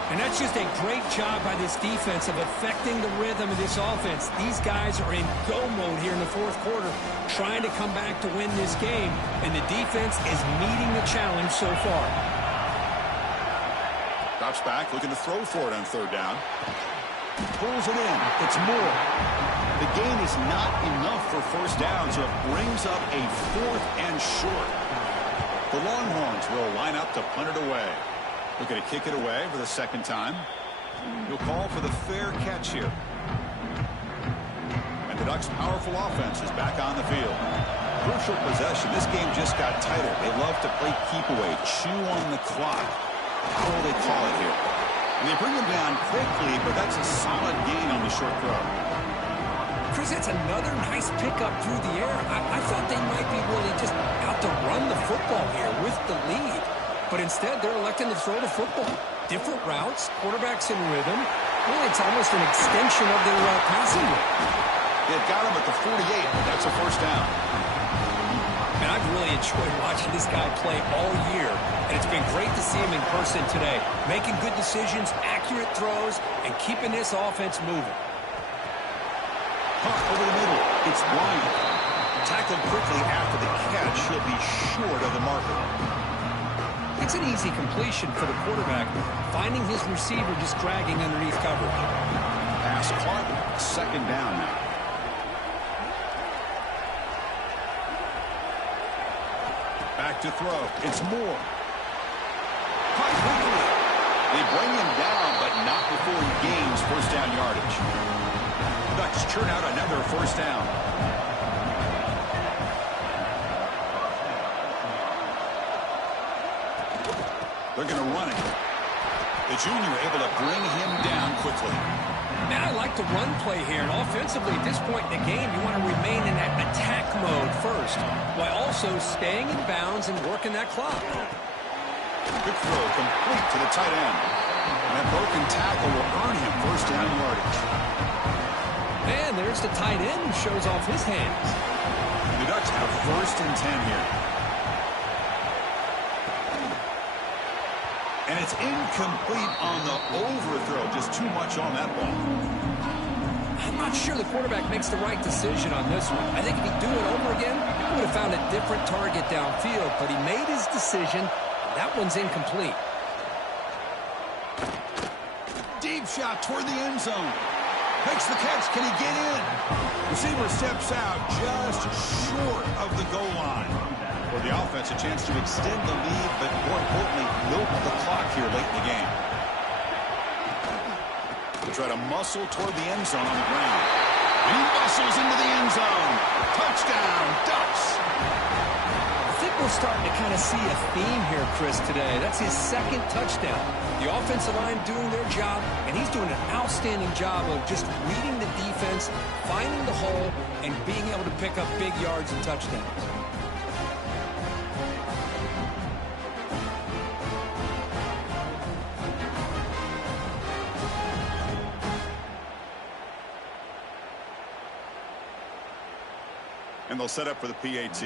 And that's just a great job by this defense of affecting the rhythm of this offense. These guys are in go mode here in the fourth quarter, trying to come back to win this game, and the defense is meeting the challenge so far. Drops back, looking to throw for it on third down. Pulls it in. It's more. The gain is not enough for first down, so it brings up a fourth and short. The Longhorns will line up to punt it away. Looking to kick it away for the second time. He'll call for the fair catch here. And the Ducks' powerful offense is back on the field. Crucial possession. This game just got tighter. They love to play keep away, chew on the clock. How will they call it here? And they bring him down quickly, but that's a solid gain on the short throw. Chris, that's another nice pickup through the air. I thought they might be really just out to run the football here with the lead. But instead, they're electing to throw the football. Different routes, quarterbacks in rhythm. Really, it's almost an extension of their passing game. They've got him at the 48. That's a first down. And I've really enjoyed watching this guy play all year. And it's been great to see him in person today. Making good decisions, accurate throws, and keeping this offense moving. Puck over the middle. It's Bryant. Tackled quickly after the catch. He'll be short of the marker. It's an easy completion for the quarterback, finding his receiver just dragging underneath coverage. Pass caught, second down now. Back to throw. It's Moore. Caught quickly. They bring him down, but not before he gains first down yardage. The Ducks churn out another first down. They're going to run it. The junior able to bring him down quickly. Man, I like the run play here. And offensively, at this point in the game, you want to remain in that attack mode first, while also staying in bounds and working that clock. Good throw, complete to the tight end. And that broken tackle will earn him first down yardage. And there's the tight end who shows off his hands. The Ducks have first and 10 here. And it's incomplete on the overthrow. Just too much on that ball. I'm not sure the quarterback makes the right decision on this one. I think if he'd do it over again, he would have found a different target downfield. But he made his decision. That one's incomplete. Deep shot toward the end zone. Makes the catch. Can he get in? Receiver steps out just short of the goal line. For the offense, a chance to extend the lead, but more importantly, milk the clock here late in the game. They try to muscle toward the end zone on the ground. And he muscles into the end zone. Touchdown, Ducks. I think we're starting to kind of see a theme here, Chris, today. That's his second touchdown. The offensive line doing their job, and he's doing an outstanding job of just reading the defense, finding the hole, and being able to pick up big yards and touchdowns. And they'll set up for the PAT.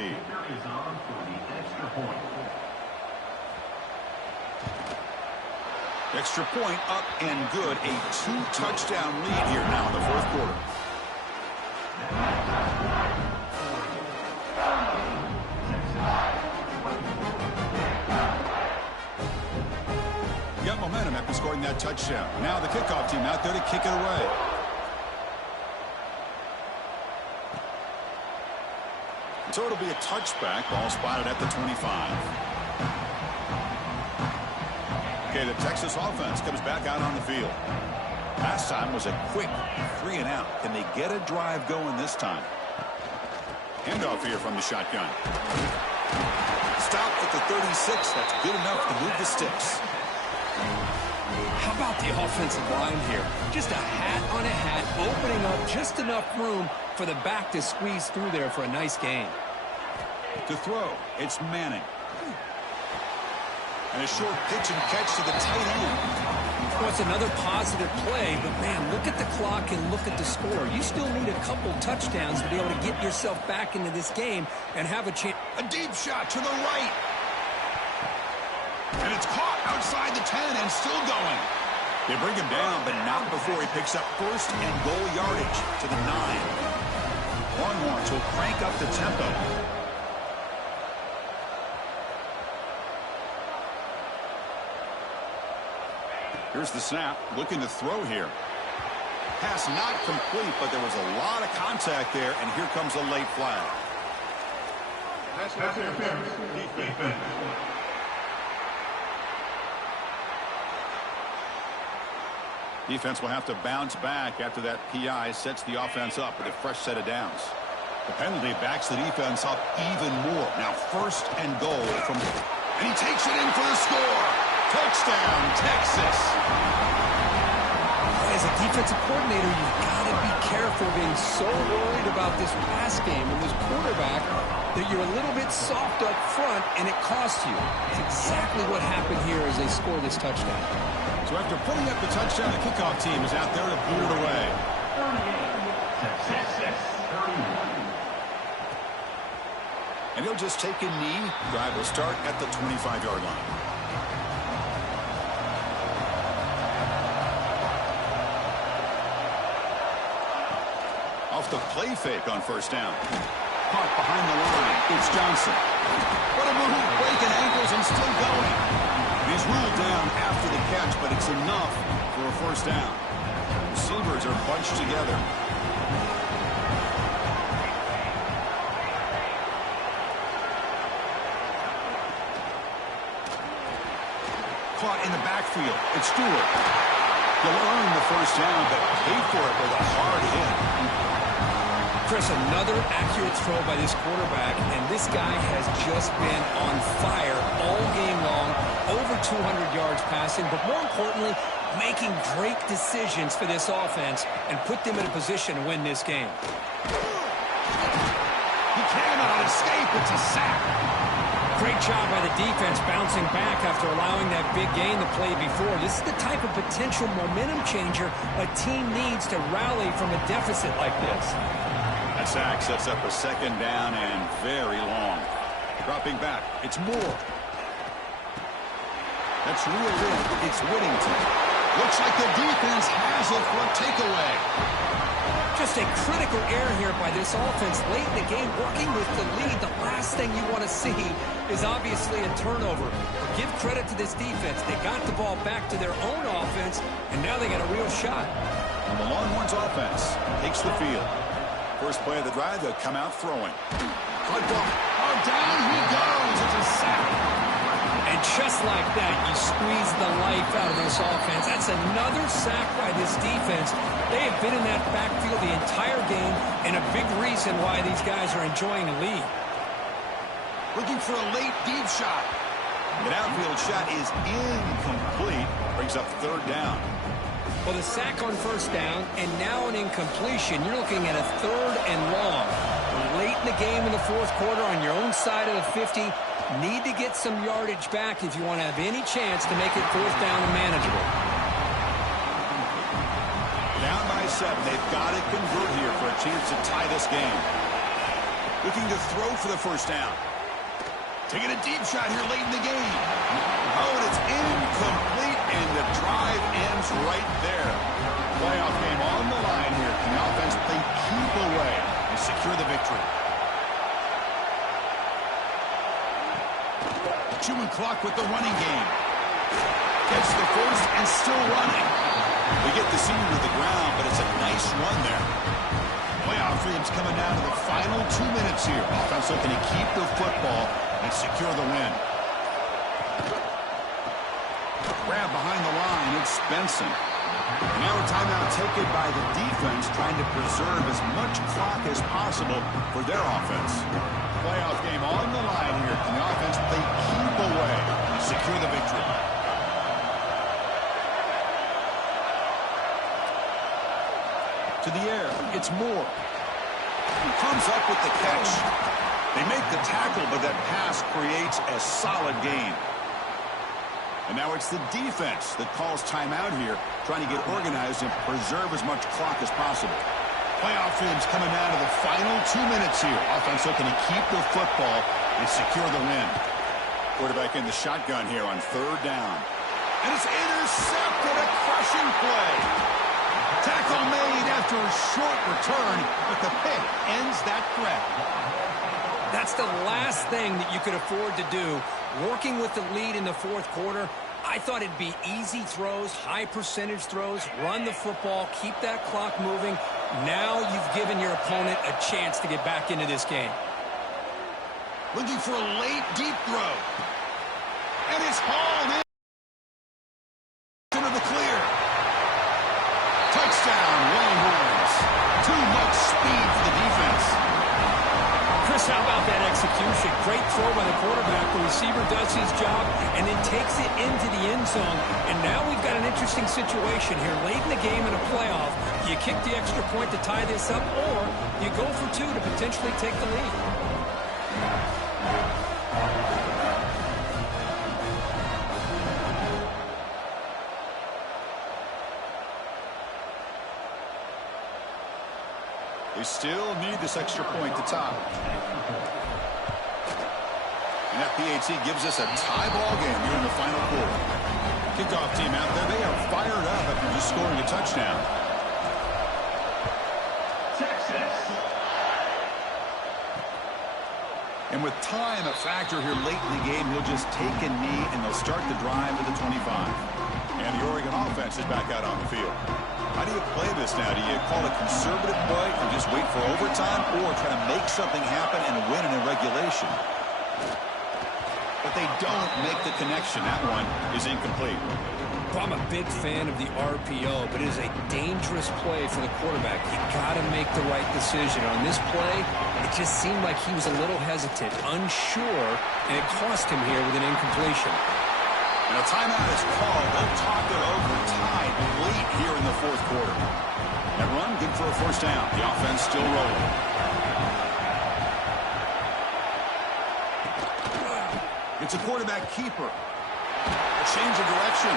Extra point up and good. A 2-touchdown lead here now in the fourth quarter. Got momentum after scoring that touchdown. Now the kickoff team out there to kick it away. So it'll be a touchback. Ball spotted at the 25. Okay, the Texas offense comes back out on the field. Last time was a quick 3-and-out. Can they get a drive going this time? Handoff here from the shotgun. Stopped at the 36. That's good enough to move the sticks. How about the offensive line here? Just a hat on a hat, opening up just enough room for the back to squeeze through there for a nice gain. To throw, it's Manning. And a short pitch and catch to the tight end. Well, it's another positive play, but man, look at the clock and look at the score. You still need a couple touchdowns to be able to get yourself back into this game and have a chance. A deep shot to the right. And it's caught outside the 10 and still going. They bring him down, but not before he picks up first and goal yardage to the 9. Longhorns will crank up the tempo. Here's the snap, looking to throw here. Pass not complete, but there was a lot of contact there, and here comes a late flag. That's interference. Defense. Defense will have to bounce back after that PI sets the offense up with a fresh set of downs. The penalty backs the defense up even more. Now first and goal from... And he takes it in for the score. Touchdown, Texas. As a defensive coordinator, you've got to be careful being so worried about this pass game and this quarterback that you're a little bit soft up front and it costs you. It's exactly what happened here as they score this touchdown. So after putting up the touchdown, the kickoff team is out there to boot it away. And he'll just take a knee. Drive will start at the 25-yard line. Off the play fake on first down. Caught behind the line. It's Johnson. What a move, breaking ankles and still going. He's ruled down after the catch, but it's enough for a first down. Receivers are bunched together. Caught in the backfield. It's Stewart. He'll earn the first down, but pay for it with a hard hit. Chris, another accurate throw by this quarterback, and this guy has just been on fire all game long, over 200 yards passing, but more importantly, making great decisions for this offense and put them in a position to win this game. He cannot escape. It's a sack. Great job by the defense bouncing back after allowing that big gain the play before. This is the type of potential momentum changer a team needs to rally from a deficit like this. That sack sets up a second down and very long. Dropping back, it's Moore. That's reeled in. It's Whittington. Looks like the defense has it for a takeaway. Just a critical error here by this offense late in the game, working with the lead. The last thing you want to see is obviously a turnover. But give credit to this defense. They got the ball back to their own offense, and now they got a real shot. And the Longhorns offense takes the field. First play of the drive, they'll come out throwing. Good ball. Oh, down he goes. It's a sack. And just like that, you squeeze the life out of this offense. That's another sack by this defense. They have been in that backfield the entire game, and a big reason why these guys are enjoying the lead. Looking for a late deep shot. The downfield shot is incomplete. Brings up third down. Well, the sack on first down, and now an incompletion. You're looking at a third and long. Late in the game in the fourth quarter on your own side of the 50. Need to get some yardage back if you want to have any chance to make it fourth down and manageable. Down by 7. They've got to convert here for a chance to tie this game. Looking to throw for the first down. Taking a deep shot here late in the game. Oh, and it's incomplete, and the drive ends right there. Playoff game on the line here. Can the offense play keep away and secure the victory? Chewing clock with the running game. Gets the first and still running. They get the senior to the ground, but it's a nice run there. Playoff dreams coming down to the final 2 minutes here. Offense looking to keep the football and secure the win. Grab behind the line. It's Benson. Now a timeout taken by the defense, trying to preserve as much clock as possible for their offense. Playoff game on the line here. Can the offense play keep away and secure the victory? To the air, it's Moore. Comes up with the catch. They make the tackle, but that pass creates a solid gain. And now it's the defense that calls timeout here, trying to get organized and preserve as much clock as possible. Playoff dreams coming down to the final 2 minutes here. Offense looking to keep the football and secure the win. Quarterback in the shotgun here on third down. And it's intercepted, a crushing play. Tackle made after a short return, but the pick ends that threat. That's the last thing that you could afford to do. Working with the lead in the fourth quarter, I thought it'd be easy throws, high percentage throws, run the football, keep that clock moving. Now you've given your opponent a chance to get back into this game. Looking for a late, deep throw. And it's hauled in. Into the clear. Touchdown, Longhorns. Too much speed for the defense. Chris, how about that execution? Great throw by the quarterback. The receiver does his job and then takes it into the end zone. And now we've got an interesting situation here. Late in the game in a playoff, you kick the extra point to tie this up, or you go for two to potentially take the lead. They still need this extra point to tie. And that PAT gives us a tie ball game here in the final quarter. Kickoff team out there, they are fired up after just scoring a touchdown. And with time a factor here late in the game, he'll just take a knee and they'll start the drive to the 25. And the Oregon offense is back out on the field. How do you play this now? Do you call a conservative play and just wait for overtime, or try to make something happen and win in regulation? But they don't make the connection. That one is incomplete. Well, I'm a big fan of the RPO, but it is a dangerous play for the quarterback. You got to make the right decision. On this play, it just seemed like he was a little hesitant, unsure, and it cost him here with an incompletion. And a timeout is called. They'll talk it over, tied late here in the fourth quarter. That run, good for a first down. The offense still rolling. It's a quarterback keeper. A change of direction.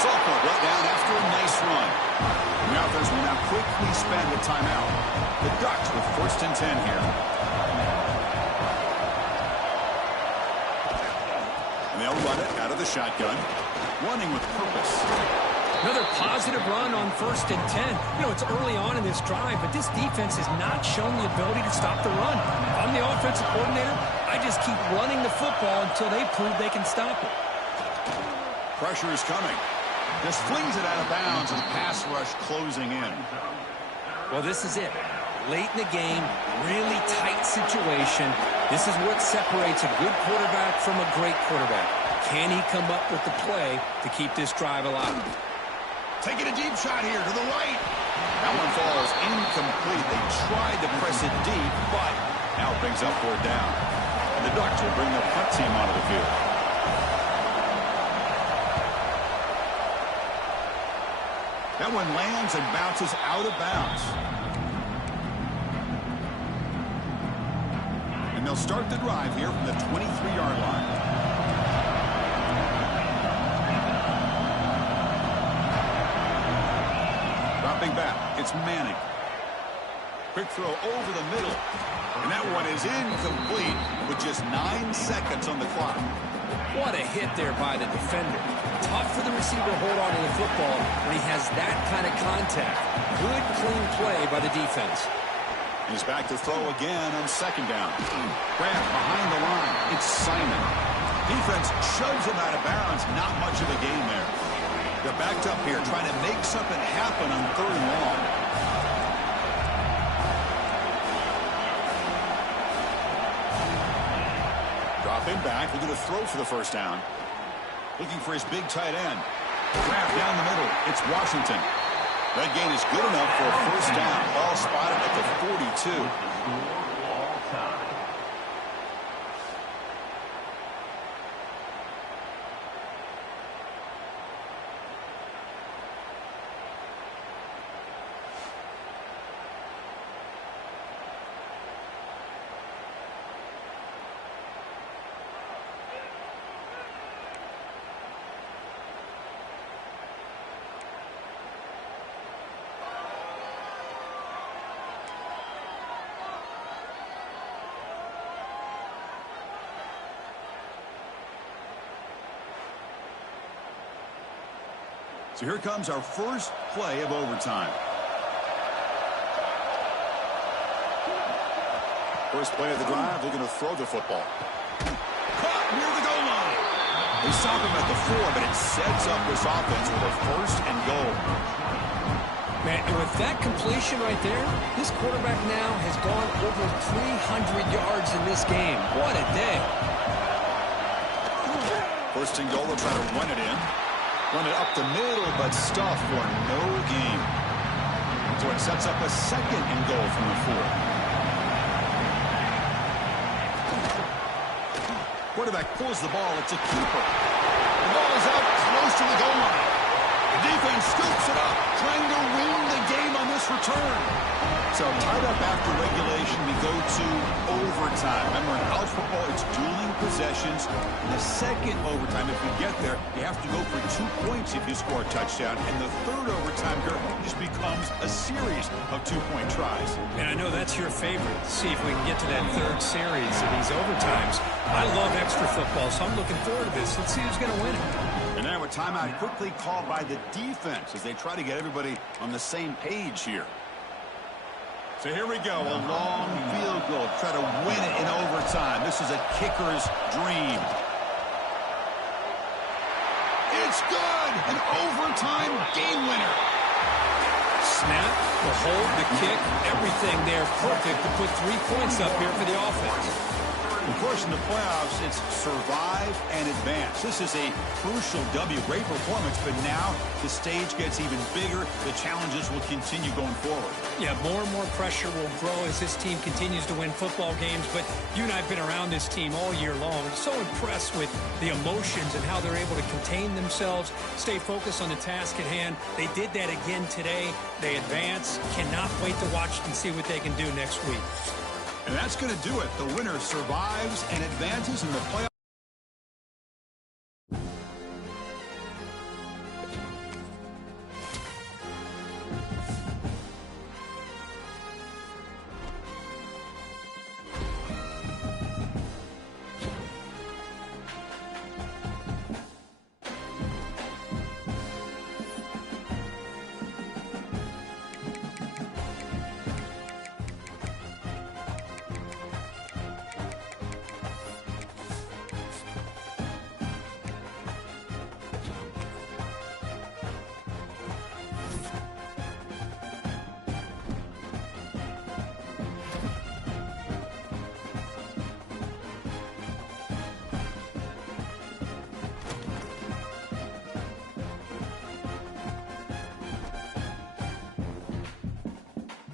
Salko brought down after a nice run. And the offense will now quickly spend the timeout. The Ducks with 1st and 10 here. And they'll run it out of the shotgun. Running with purpose. Another positive run on 1st and 10. You know, it's early on in this drive, but this defense has not shown the ability to stop the run. If I'm the offensive coordinator, I just keep running the football until they prove they can stop it. Pressure is coming. Just flings it out of bounds and pass rush closing in. Well, this is it. Late in the game, really tight situation. This is what separates a good quarterback from a great quarterback. Can he come up with the play to keep this drive alive? Taking a deep shot here to the right. That one falls incomplete. They tried to press it deep, but now it brings up 4th down. And the Ducks will bring the punt team onto the field. That one lands and bounces out of bounds. And they'll start the drive here from the 23-yard line. Dropping back, it's Manning. Quick throw over the middle. And that one is incomplete with just 9 seconds on the clock. What a hit there by the defender. Tough for the receiver to hold on to the football when he has that kind of contact. Good, clean play by the defense. He's back to throw again on 2nd down. Grab behind the line. It's Simon. Defense shoves him out of bounds. Not much of a gain there. They're backed up here trying to make something happen on 3rd and long. Dropping back, looking to throw for the 1st down. Looking for his big tight end. Grab down the middle. It's Washington. That gain is good enough for a 1st down. Ball spotted at the 42. So here comes our first play of overtime. First play of the drive, they're going to throw the football. Caught near the goal line. They stop him at the 4, but it sets up this offense with a first and goal. Man, and with that completion right there, this quarterback now has gone over 300 yards in this game. What a day. First and goal, they'll try to run it in. Run it up the middle, but stuffed for no gain. So it sets up a second and goal from the 4. Quarterback pulls the ball. It's a keeper. The ball is out close to the goal line. The defense scoops it up, trying to win the game on this return. So tied up after regulation, we go to overtime. Remember, in college football, it's dueling possessions. In the second overtime, if we get there, you have to go for 2 points if you score a touchdown. And the third overtime here just becomes a series of 2-point tries. And I know that's your favorite. See if we can get to that third series of these overtimes. I love extra football, so I'm looking forward to this. Let's see who's going to win it. And now a timeout quickly called by the defense as they try to get everybody on the same page here. So here we go, a long field goal. Try to win it in overtime. This is a kicker's dream. It's good! An overtime game winner. Snap, the hold, the kick, everything there perfect to put 3 points up here for the offense. Of course, in the playoffs, it's survive and advance. This is a crucial W. Great performance, but now the stage gets even bigger. The challenges will continue going forward. Yeah, more and more pressure will grow as this team continues to win football games, but you and I have been around this team all year long. So impressed with the emotions and how they're able to contain themselves, stay focused on the task at hand. They did that again today. They advance. Cannot wait to watch and see what they can do next week. And that's going to do it. The winner survives and advances in the playoffs.